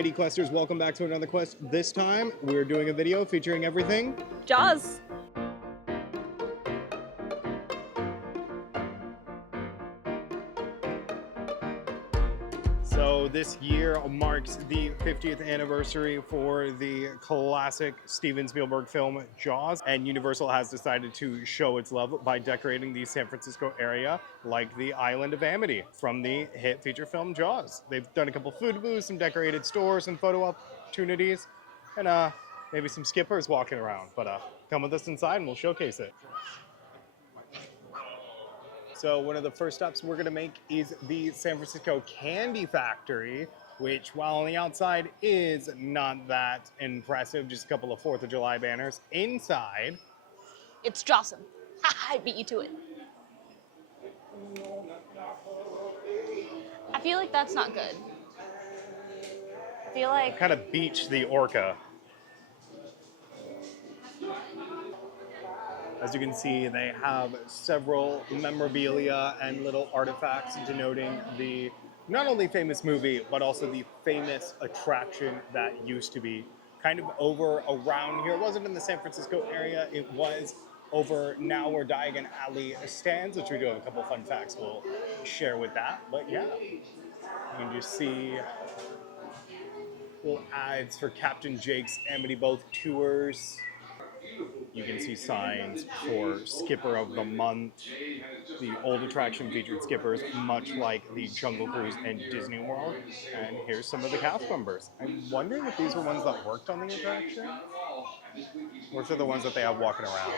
Alrighty, Questers, welcome back to another quest. This time, we're doing a video featuring everything Jaws. So this year marks the 50th anniversary for the classic Steven Spielberg film Jaws, and Universal has decided to show its love by decorating the San Francisco area like the island of Amity from the hit feature film Jaws. They've done a couple food booths, some decorated stores, some photo opportunities, and maybe some skippers walking around. But come with us inside and we'll showcase it. So one of the first stops we're gonna make is the San Francisco Candy Factory, which while on the outside is not that impressive, just a couple of 4th of July banners. Inside, It's Jawsome. I beat you to it. I feel like that's not good. I feel like... kind of beach the orca. As you can see, they have several memorabilia and little artifacts denoting the not only famous movie, but also the famous attraction that used to be kind of over around here. It wasn't in the San Francisco area, it was over now where Diagon Alley stands, which we do have a couple fun facts we'll share with that. But yeah, you can just see little ads for Captain Jake's Amity Boat tours. You can see signs for Skipper of the Month. The old attraction featured skippers, much like the Jungle Cruise and Disney World. And here's some of the cast members. I'm wondering if these were ones that worked on the attraction, or if they're the ones that they have walking around.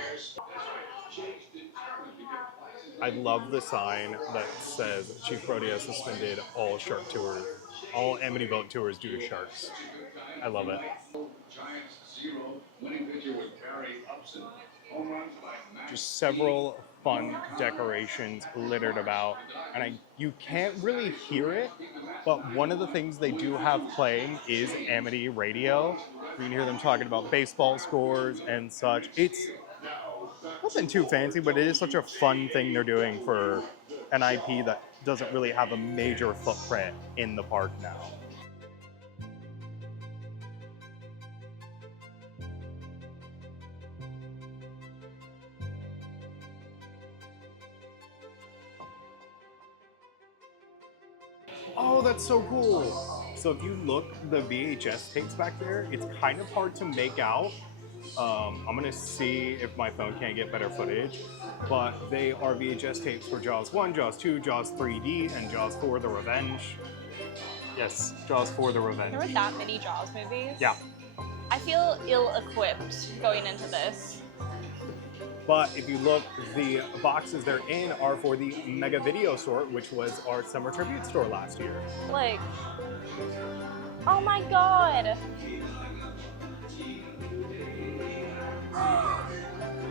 I love the sign that says Chief Brody has suspended all shark tours, all Amity Boat tours due to sharks. I love it. Just several fun decorations littered about, and you can't really hear it, but one of the things they do have playing is Amity Radio. You can hear them talking about baseball scores and such. It's nothing too fancy, but it is such a fun thing they're doing for an IP that doesn't really have a major footprint in the park now. Oh, that's so cool. So if you look, the VHS tapes back there, it's kind of hard to make out. I'm gonna see if my phone can't get better footage, but they are VHS tapes for Jaws 1, Jaws 2, Jaws 3D, and Jaws 4, The Revenge. Yes, Jaws 4, The Revenge. There were that many Jaws movies? Yeah. I feel ill-equipped going into this. But if you look, the boxes they're in are for the Mega Video Store, which was our summer tribute store last year. Like, oh my god!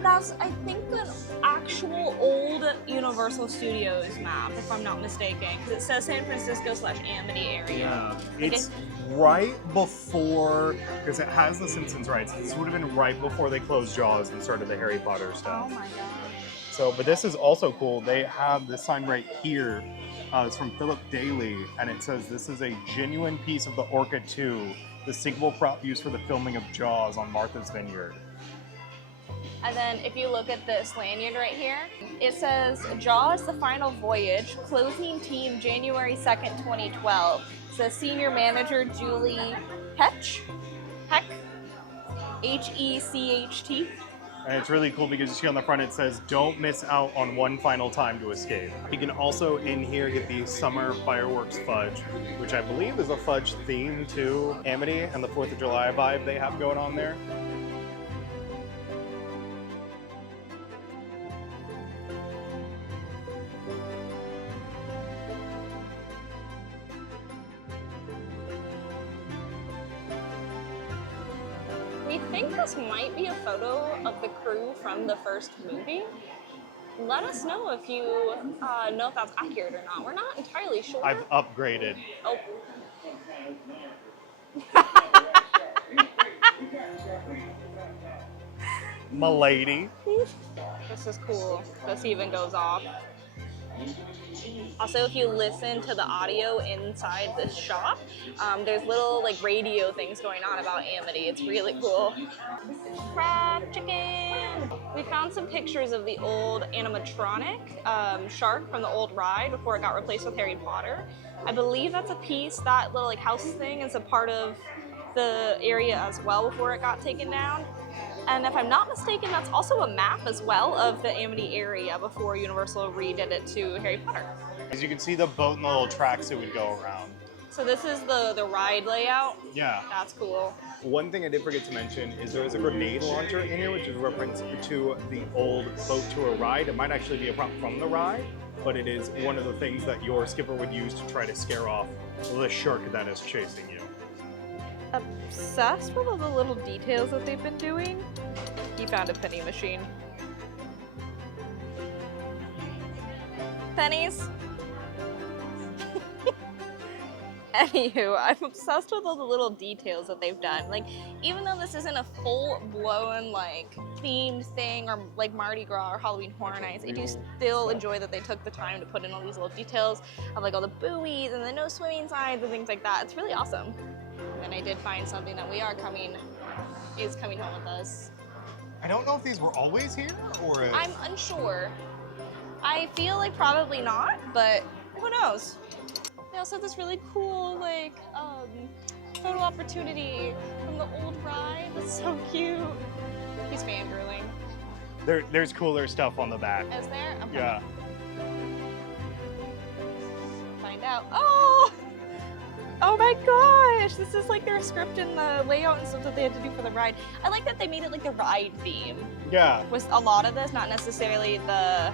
That's, I think, an actual old Universal Studios map, if I'm not mistaken. Because it says San Francisco/Amity area. Yeah, it's right before, because it has the Simpsons rights. This would have been right before they closed Jaws and started the Harry Potter stuff. Oh my god. So, but this is also cool. They have this sign right here. It's from Philip Daly, and it says, "This is a genuine piece of the Orca 2, the sinkable prop used for the filming of Jaws on Martha's Vineyard." And then if you look at this lanyard right here, it says Jaws: The Final Voyage, closing team January 2nd, 2012. It says senior manager Julie Heck, Hecht. And it's really cool because you see on the front it says, "Don't miss out on one final time to escape." You can also in here get the summer fireworks fudge, which I believe is a fudge theme to Amity and the 4th of July vibe they have going on there. We think this might be a photo of the crew from the first movie. Let us know if you know if that's accurate or not. We're not entirely sure. I've upgraded. Oh. M'lady. This is cool. This even goes off. Also, if you listen to the audio inside this shop, there's little like radio things going on about Amity. It's really cool. Fried chicken! We found some pictures of the old animatronic shark from the old ride before it got replaced with Harry Potter. I believe that's a piece, that little like house thing is a part of the area as well before it got taken down. And if I'm not mistaken, that's also a map as well of the Amity area before Universal redid it to Harry Potter. As you can see the boat and the little tracks that would go around. So this is the ride layout? Yeah. That's cool. One thing I did forget to mention is there is a grenade launcher in here, which is a reference to the old boat tour ride. It might actually be a prop from the ride, but it is one of the things that your skipper would use to try to scare off the shark that is chasing you. Obsessed with all the little details that they've been doing. He found a penny machine. Pennies. Anywho, I'm obsessed with all the little details that they've done. Like, even though this isn't a full-blown, like, themed thing or like Mardi Gras or Halloween Horror Nights, I do still enjoy that they took the time to put in all these little details of like all the buoys and the no swimming signs and things like that. It's really awesome. And I did find something that is coming home with us. I don't know if these were always here or if... I'm unsure. I feel like probably not, but who knows? They also have this really cool like photo opportunity from the old ride. That's so cute. He's fangirling. There's cooler stuff on the back. Is there? Okay. Yeah. Find out. Oh! Oh my gosh! This is like their script and the layout and stuff that they had to do for the ride. I like that they made it like the ride theme. Yeah. Was a lot of this, not necessarily the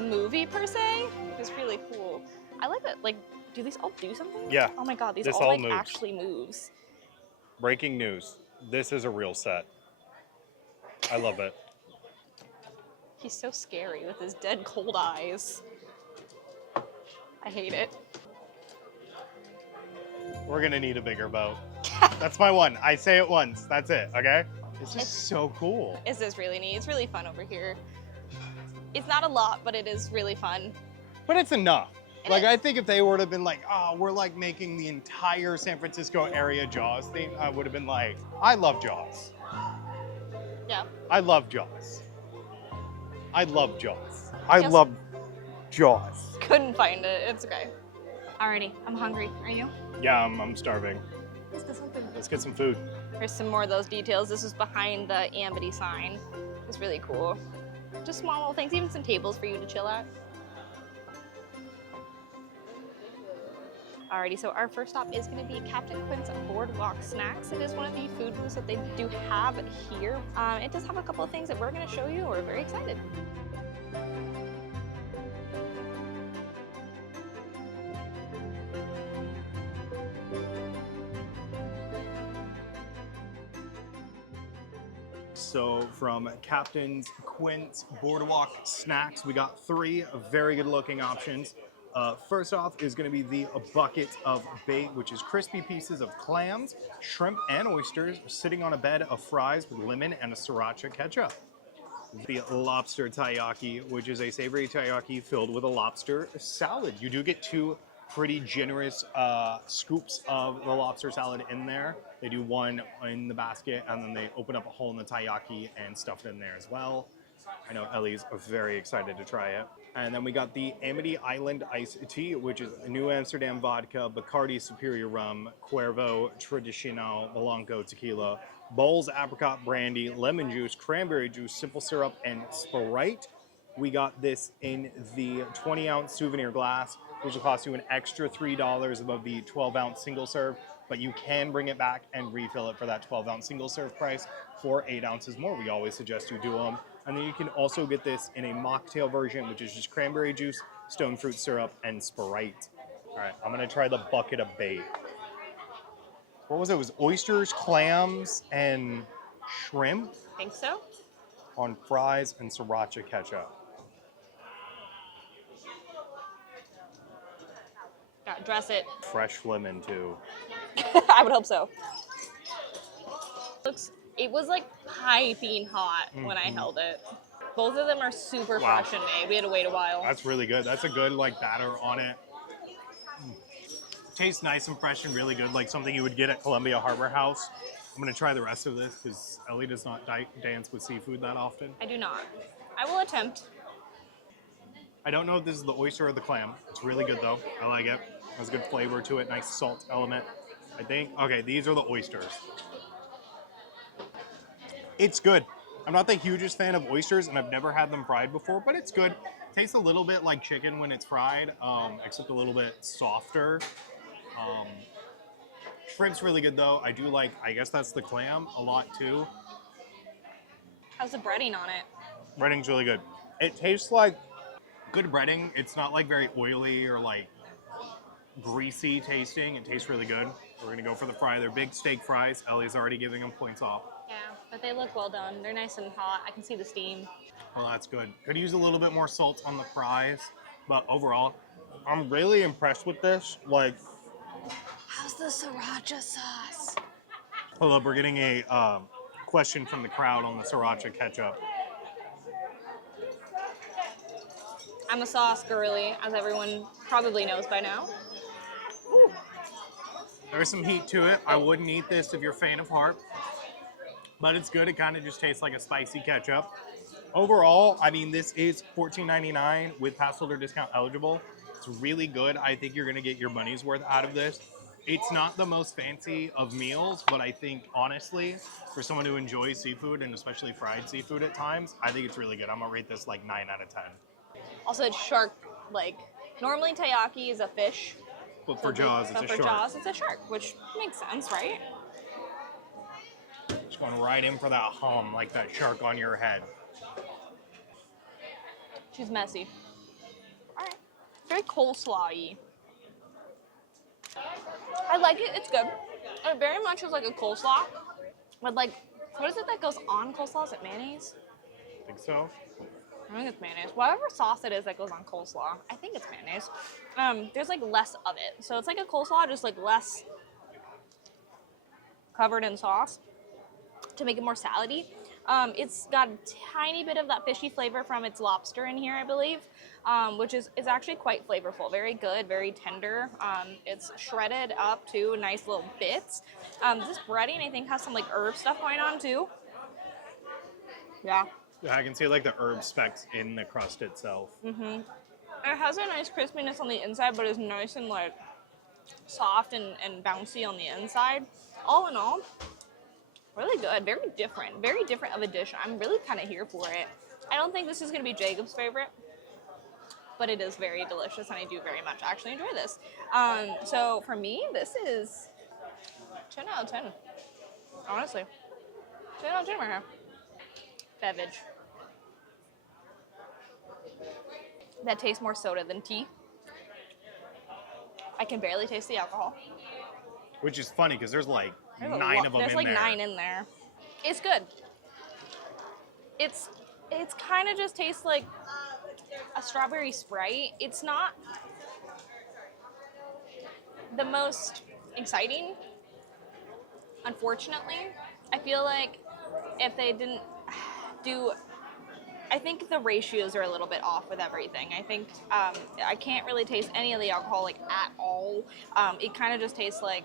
movie per se. It's really cool. I like that. Like, do these all do something? Yeah. Oh my god, these This all like moves. actually moves. Breaking news. This is a real set. I love it. He's so scary with his dead cold eyes. I hate it. We're gonna need a bigger boat. That's my one. I say it once. That's it, okay? This is so cool. This is really neat. It's really fun over here. It's not a lot, but it is really fun. But it's enough. It Like, is. I think if they would have been like, oh, we're like making the entire San Francisco area Jaws theme, I would have been like, I love Jaws. Yeah. I love Jaws. I love Jaws. I Yes. love Jaws. Couldn't find it. It's okay. Alrighty, I'm hungry. Are you? Yeah, I'm starving. Let's get something. Let's get some food. Here's some more of those details. This is behind the Amity sign. It's really cool. Just small little things, even some tables for you to chill at. Alrighty, so our first stop is going to be Captain Quint's Boardwalk Snacks. It is one of the food booths that they do have here. It does have a couple of things that we're going to show you. We're very excited. So from Captain Quint's Boardwalk Snacks, we got three very good looking options. First off is going to be the bucket of bait, which is crispy pieces of clams, shrimp, and oysters sitting on a bed of fries with lemon and a sriracha ketchup. The lobster taiyaki, which is a savory taiyaki filled with a lobster salad. You do get two pretty generous scoops of the lobster salad in there. They do one in the basket, and then they open up a hole in the taiyaki and stuff it in there as well. I know Ellie's very excited to try it. And then we got the Amity Island Iced Tea, which is New Amsterdam vodka, Bacardi Superior Rum, Cuervo Tradicional Blanco Tequila, Bowls Apricot Brandy, Lemon Juice, Cranberry Juice, Simple Syrup, and Sprite. We got this in the 20-ounce souvenir glass, which will cost you an extra $3 above the 12-ounce single serve, but you can bring it back and refill it for that 12-ounce single serve price for 8 ounces more. We always suggest you do them. And then you can also get this in a mocktail version, which is just cranberry juice, stone fruit syrup, and Sprite. All right, I'm gonna try the bucket of bait. What was it? It was oysters, clams, and shrimp Think so? on fries and sriracha ketchup. Gotta dress it. Fresh lemon too. I would hope so. It was like piping hot when I held it. Both of them are super Wow. fresh and made. We had to wait a while. That's really good. That's a good like batter on it. Tastes nice and fresh and really good, like something you would get at Columbia Harbor House. I'm gonna try the rest of this because Ellie does not dance with seafood that often. I do not. I will attempt. I don't know if this is the oyster or the clam. It's really good though. I like it. Has good flavor to it. Nice salt element. I think. Okay, these are the oysters. It's good. I'm not the hugest fan of oysters, and I've never had them fried before, but it's good. Tastes a little bit like chicken when it's fried, except a little bit softer. Shrimp's really good though. I do like, I guess that's the clam a lot too. How's the breading on it? Breading's really good. It tastes like good breading. It's not like very oily or like greasy tasting. It tastes really good. We're gonna go for the fry. They're big steak fries. Ellie's already giving them points off. Yeah, but they look well done. They're nice and hot. I can see the steam. Well, that's good. Could use a little bit more salt on the fries, but overall, I'm really impressed with this. Like, How's the sriracha sauce? hold up, we're getting a question from the crowd on the sriracha ketchup. I'm a sauce girly, as everyone probably knows by now. Ooh. There's some heat to it. I wouldn't eat this if you're a fan of Harp, but it's good. It kind of just tastes like a spicy ketchup. Overall, I mean, this is $14.99 with pass holder discount eligible. It's really good. I think you're going to get your money's worth out of this. It's not the most fancy of meals, but I think, honestly, for someone who enjoys seafood, and especially fried seafood at times, I think it's really good. I'm going to rate this like 9 out of 10. Also, it's shark, like, normally taiyaki is a fish. But for Jaws, it's a for shark. Jaws, it's a shark, which makes sense, right? Just going right in for that hum, like that shark on your head. She's messy. All right. Very coleslaw-y. I like it. It's good. It very much is like a coleslaw. But like, what is it that goes on coleslaw? Is it mayonnaise? I think so. I think it's mayonnaise. Whatever sauce it is that goes on coleslaw, I think it's mayonnaise. There's like less of it. So it's like a coleslaw, just like less covered in sauce to make it more salady. It's got a tiny bit of that fishy flavor from its lobster in here, I believe, which is actually quite flavorful. Very good, very tender. It's shredded up to nice little bits. This breading, I think, has some like herb stuff going on too. Yeah. I can see like the herb specks in the crust itself. Mm-hmm. It has a nice crispiness on the inside, but it's nice and like soft and bouncy on the inside. All in all, really good. Very different of a dish. I'm really kind of here for it. I don't think this is going to be Jacob's favorite, but it is very delicious, and I do very much actually enjoy this. So for me, this is 10 out of 10. Honestly, 10 out of 10 right here. Beverage. That tastes more soda than tea. I can barely taste the alcohol. Which is funny because there's like There's 9 of them There's in like there. 9 in there. It's good. It's kind of just tastes like a strawberry Sprite. It's not the most exciting, unfortunately. I feel like if they didn't do, I think the ratios are a little bit off with everything. I think I can't really taste any of the alcohol like at all. It kind of just tastes like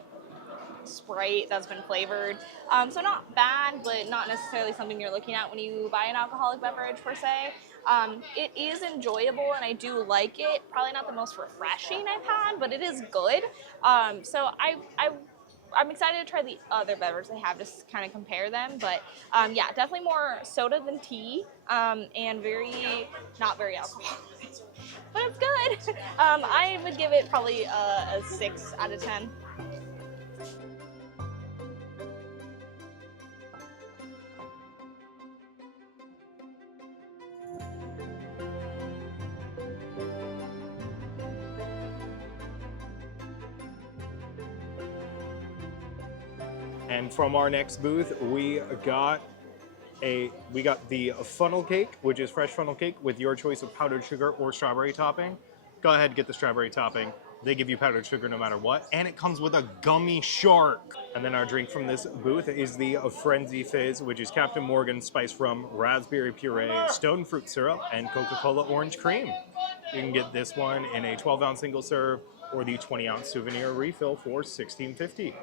Sprite that's been flavored. So not bad, but not necessarily something you're looking at when you buy an alcoholic beverage per se. It is enjoyable and I do like it. Probably not the most refreshing I've had, but it is good. So I'm excited to try the other beverage they have, just kind of compare them. But yeah, definitely more soda than tea, and not very alcoholic. But it's good. I would give it probably a 6 out of 10. And from our next booth, we got the funnel cake, which is fresh funnel cake with your choice of powdered sugar or strawberry topping. Go ahead, get the strawberry topping. They give you powdered sugar no matter what. And it comes with a gummy shark. And then our drink from this booth is the Frenzy Fizz, which is Captain Morgan spiced rum, raspberry puree, stone fruit syrup, and Coca-Cola orange cream. You can get this one in a 12-ounce single serve or the 20-ounce souvenir refill for $16.50.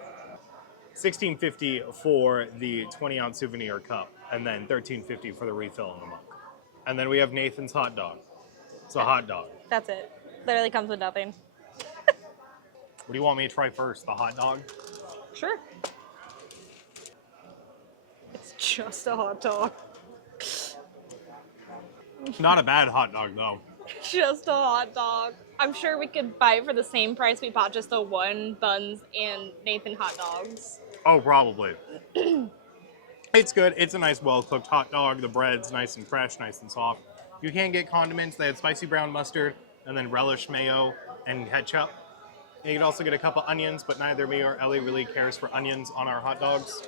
$16.50 for the 20-ounce souvenir cup, and then $13.50 for the refill in the mug. And then we have Nathan's hot dog. It's a hot dog. That's it. Literally comes with nothing. What do you want me to try first? The hot dog? Sure. It's just a hot dog. Not a bad hot dog, though. Just a hot dog. I'm sure we could buy it for the same price we bought just the one buns and Nathan hot dogs. Oh, probably. It's good. It's a nice, well-cooked hot dog. The bread's nice and fresh, nice and soft. You can get condiments. They had spicy brown mustard, and then relish mayo and ketchup. You can also get a couple onions, but neither me or Ellie really cares for onions on our hot dogs.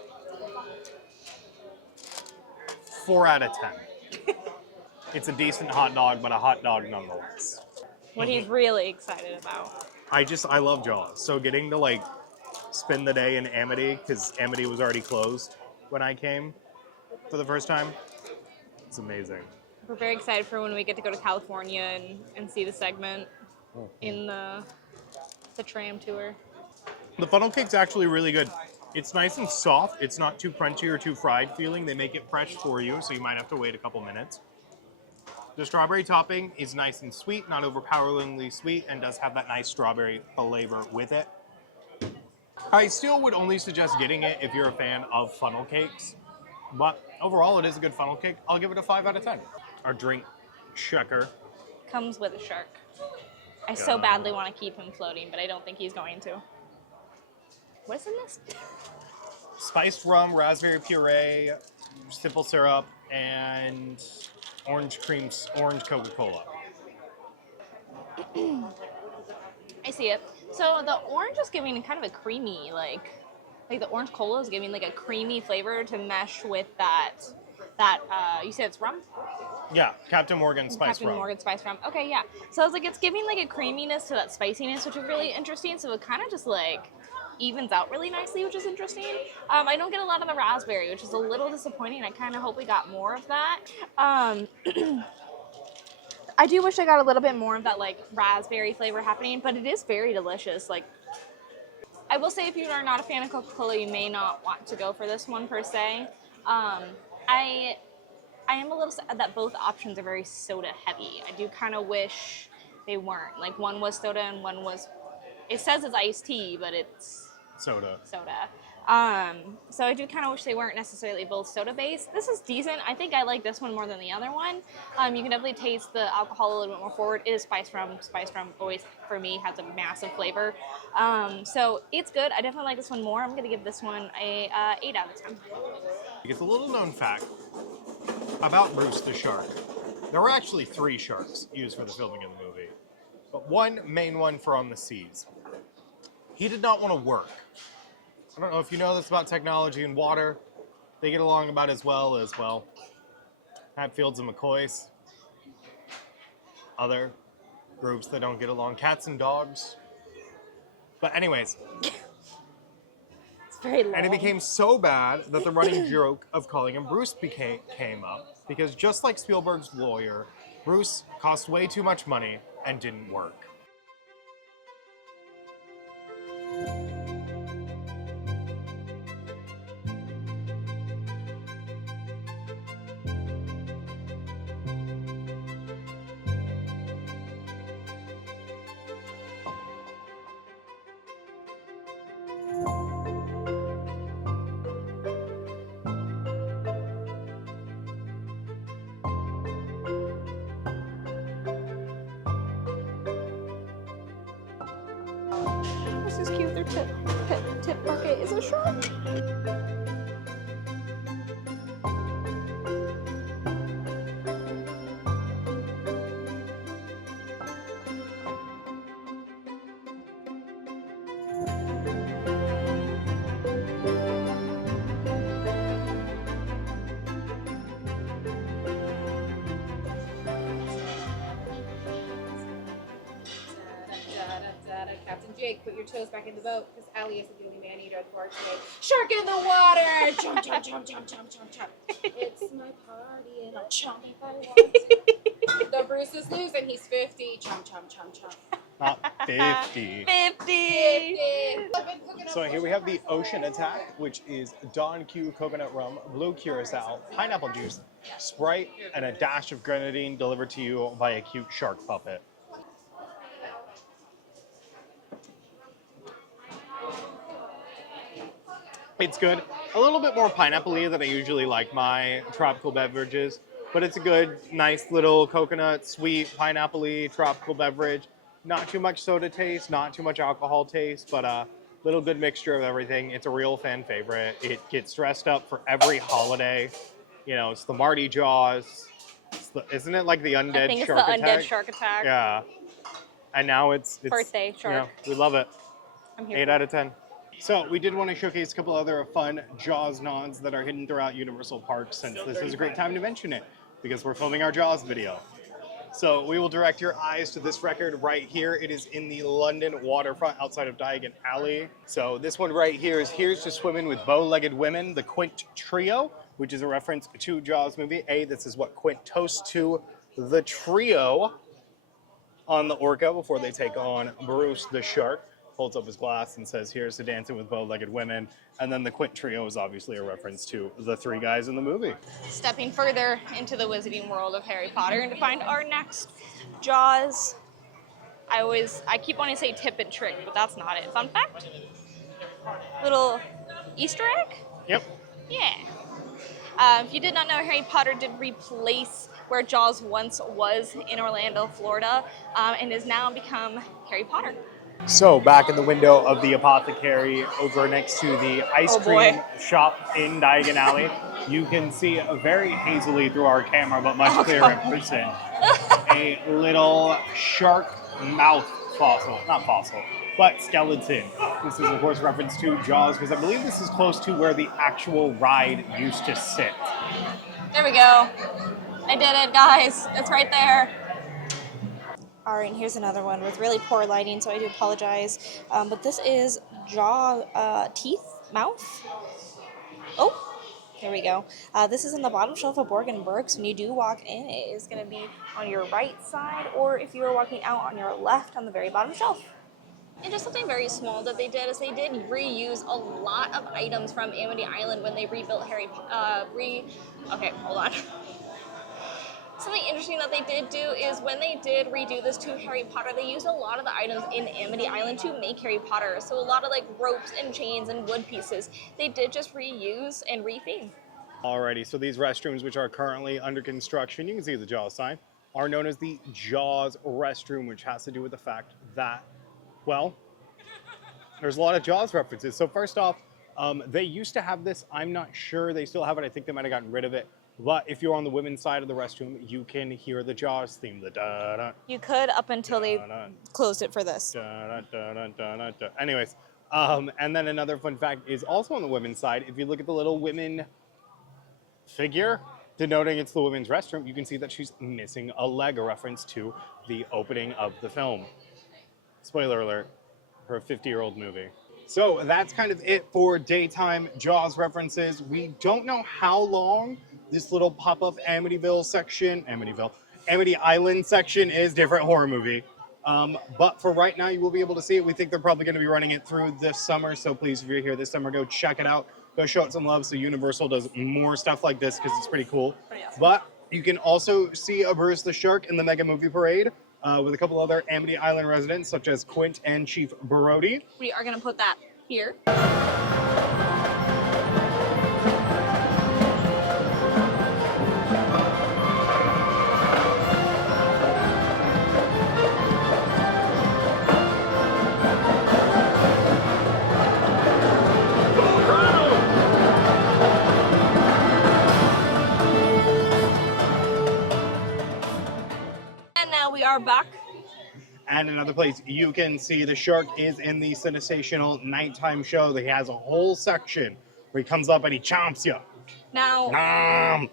4 out of 10. It's a decent hot dog, but a hot dog nonetheless. What he's really excited about. I love Jaws. So getting to like spend the day in Amity, because Amity was already closed when I came for the first time, it's amazing. We're very excited for when we get to go to California and see the segment in the tram tour. The funnel cake's actually really good. It's nice and soft. It's not too crunchy or too fried feeling. They make it fresh for you, so you might have to wait a couple minutes. The strawberry topping is nice and sweet, not overpoweringly sweet, and does have that nice strawberry flavor with it. I still would only suggest getting it if you're a fan of funnel cakes, but overall it is a good funnel cake. I'll give it a 5 out of 10. Our drink, Shecker. Comes with a shark. I so badly want to keep him floating, but I don't think he's going to. What's in this? Spiced rum, raspberry puree, simple syrup, and orange Coca-Cola. I see it. So the orange is giving kind of a creamy, like the orange cola is giving like a creamy flavor to mesh with that you said it's rum? Yeah, Captain Morgan spiced rum. Captain Morgan spiced rum. Okay, yeah. So I was like, it's giving like a creaminess to that spiciness, which is really interesting. So it kind of just like evens out really nicely, which is interesting. I don't get a lot of the raspberry, which is a little disappointing. I kind of hope we got more of that. I do wish I got a little bit more of that like raspberry flavor happening, but it is very delicious. Like, I will say if you are not a fan of Coca-Cola, you may not want to go for this one per se. I am a little sad that both options are very soda heavy. I do kind of wish they weren't. Like one was soda and one was, it says it's iced tea, but it's soda. So I do kind of wish they weren't necessarily both soda based. This is decent. I think I like this one more than the other one. You can definitely taste the alcohol a little bit more forward. It is spiced rum. Spiced rum always, for me, has a massive flavor. So it's good. I definitely like this one more. I'm going to give this one a 8 out of 10. It's a little known fact about Bruce the shark. There were actually 3 sharks used for the filming of the movie, but one main one for on the seas. He did not want to work. I don't know if you know this about technology and water. They get along about as well as, well, Hatfields and McCoys. Other groups that don't get along. Cats and dogs. But anyways. It's very long. And it became so bad that the running joke of calling him Bruce came up. Because just like Spielberg's lawyer, Bruce cost way too much money and didn't work. This is cute. Their tip bucket is a shark. Jake, put your toes back in the boat because Allie isn't the only man-eater at the bar today. Shark in the water! Jump, jump, jump, jump, jump, jump, jump. It's my party and I'll chomp if I want to. Though Bruce is losing, he's 50. Chomp, chomp, chomp, chomp. Not 50. 50. So here we have the Ocean Attack, which is Don Q coconut rum, blue curacao, pineapple juice, Sprite, and a dash of grenadine delivered to you by a cute shark puppet. It's good. A little bit more pineapple-y than I usually like my tropical beverages, but it's a good, nice little coconut, sweet, pineapple-y tropical beverage. Not too much soda taste, not too much alcohol taste, but a little good mixture of everything. It's a real fan favorite. It gets dressed up for every holiday. You know, it's the Marty Jaws. Isn't it like the undead I think it's shark the attack? undead shark attack. Yeah. And now it's Birthday shark. You know, we love it. I'm here. 8 out of 10. So we did want to showcase a couple other fun Jaws nods that are hidden throughout Universal Parks, since this is a great time to mention it because we're filming our Jaws video. So we will direct your eyes to this record right here. It is in the London waterfront outside of Diagon Alley. So this one right here is Here's to Swimming with Bow-Legged Women, the Quint Trio, which is a reference to Jaws movie. This is what Quint toasts to the trio on the orca before they take on Bruce the shark. Holds up his glass and says, here's to dancing with bow-legged women. And then the Quint Trio is obviously a reference to the 3 guys in the movie. Stepping further into the wizarding world of Harry Potter and to find our next Jaws. I keep wanting to say tip and trick, but that's not it. Fun fact? Little Easter egg? Yep. Yeah. If you did not know, Harry Potter did replace where Jaws once was in Orlando, Florida, and has now become Harry Potter. So back in the window of the apothecary over next to the ice cream shop in Diagon Alley, you can see very hazily through our camera, but much clearer in person, a little shark mouth fossil. Not fossil, but skeleton. This is, of course, reference to Jaws, because I believe this is close to where the actual ride used to sit. There we go. I did it, guys. It's right there. All right, and here's another one with really poor lighting, so I do apologize. But this is teeth, mouth. Oh, there we go. This is in the bottom shelf of Borg & Burke's. When you do walk in, it is going to be on your right side, or if you are walking out, on your left on the very bottom shelf. And just something very small that they did is they did reuse a lot of items from Amity Island when they rebuilt Okay, hold on. Something interesting that they did do is when they did redo this to Harry Potter, they used a lot of the items in Amity Island to make Harry Potter. So a lot of like ropes and chains and wood pieces, they did just reuse and retheme. Alrighty, so these restrooms, which are currently under construction, you can see the Jaws sign, are known as the Jaws restroom, which has to do with the fact that, well, there's a lot of Jaws references. So first off, they used to have this. I'm not sure they still have it. I think they might have gotten rid of it. But if you're on the women's side of the restroom, you can hear the Jaws theme. The da-da. You could up until they closed it for this. Anyways, and then another fun fact is also on the women's side. If you look at the little women figure denoting it's the women's restroom, you can see that she's missing a leg, a reference to the opening of the film. Spoiler alert, for a 50-year-old movie. So that's kind of it for daytime Jaws references. We don't know how long this little pop-up Amity Island section is. Different horror movie. But for right now, you will be able to see it. We think they're probably going to be running it through this summer. So please, if you're here this summer, go check it out. Go show it some love so Universal does more stuff like this because it's pretty cool. But you can also see a Bruce the Shark in the Mega Movie Parade with a couple other Amity Island residents such as Quint and Chief Brody. We are going to put that here. And now we are back. And another place you can see the shark is in the sensational nighttime show. He has a whole section where he comes up and he chomps you. Now,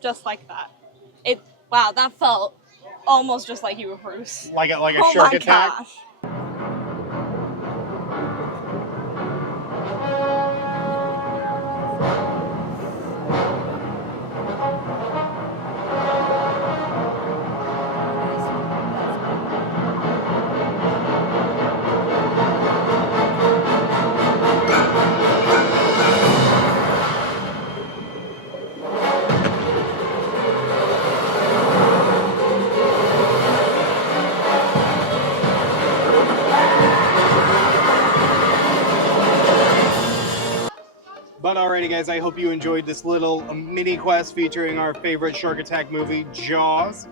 just like that. Wow, that felt almost just like you were Bruce. Like a shark attack. Gosh. But alrighty guys, I hope you enjoyed this little mini quest featuring our favorite shark attack movie, Jaws.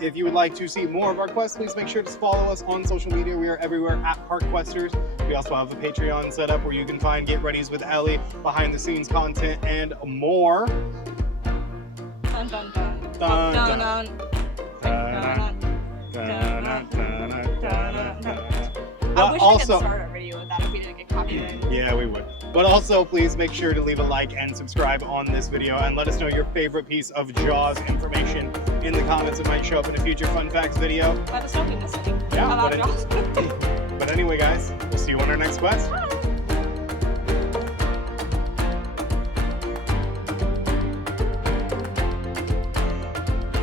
If you would like to see more of our quests, please make sure to follow us on social media. We are everywhere at Park Questers. We also have a Patreon set up where you can find Get Ready's with Ellie, behind the scenes content, and more. Dun dun dun. Dun, Dun dun. dun. I But wish I also, could start a video with that if we didn't get copyrighted. yeah, we would. But also, please make sure to leave a like and subscribe on this video, and let us know your favorite piece of Jaws information in the comments. It might show up in a future fun facts video. Let us know if we missed anything Yeah, about but Jaws. But anyway, guys, we'll see you on our next quest. Bye.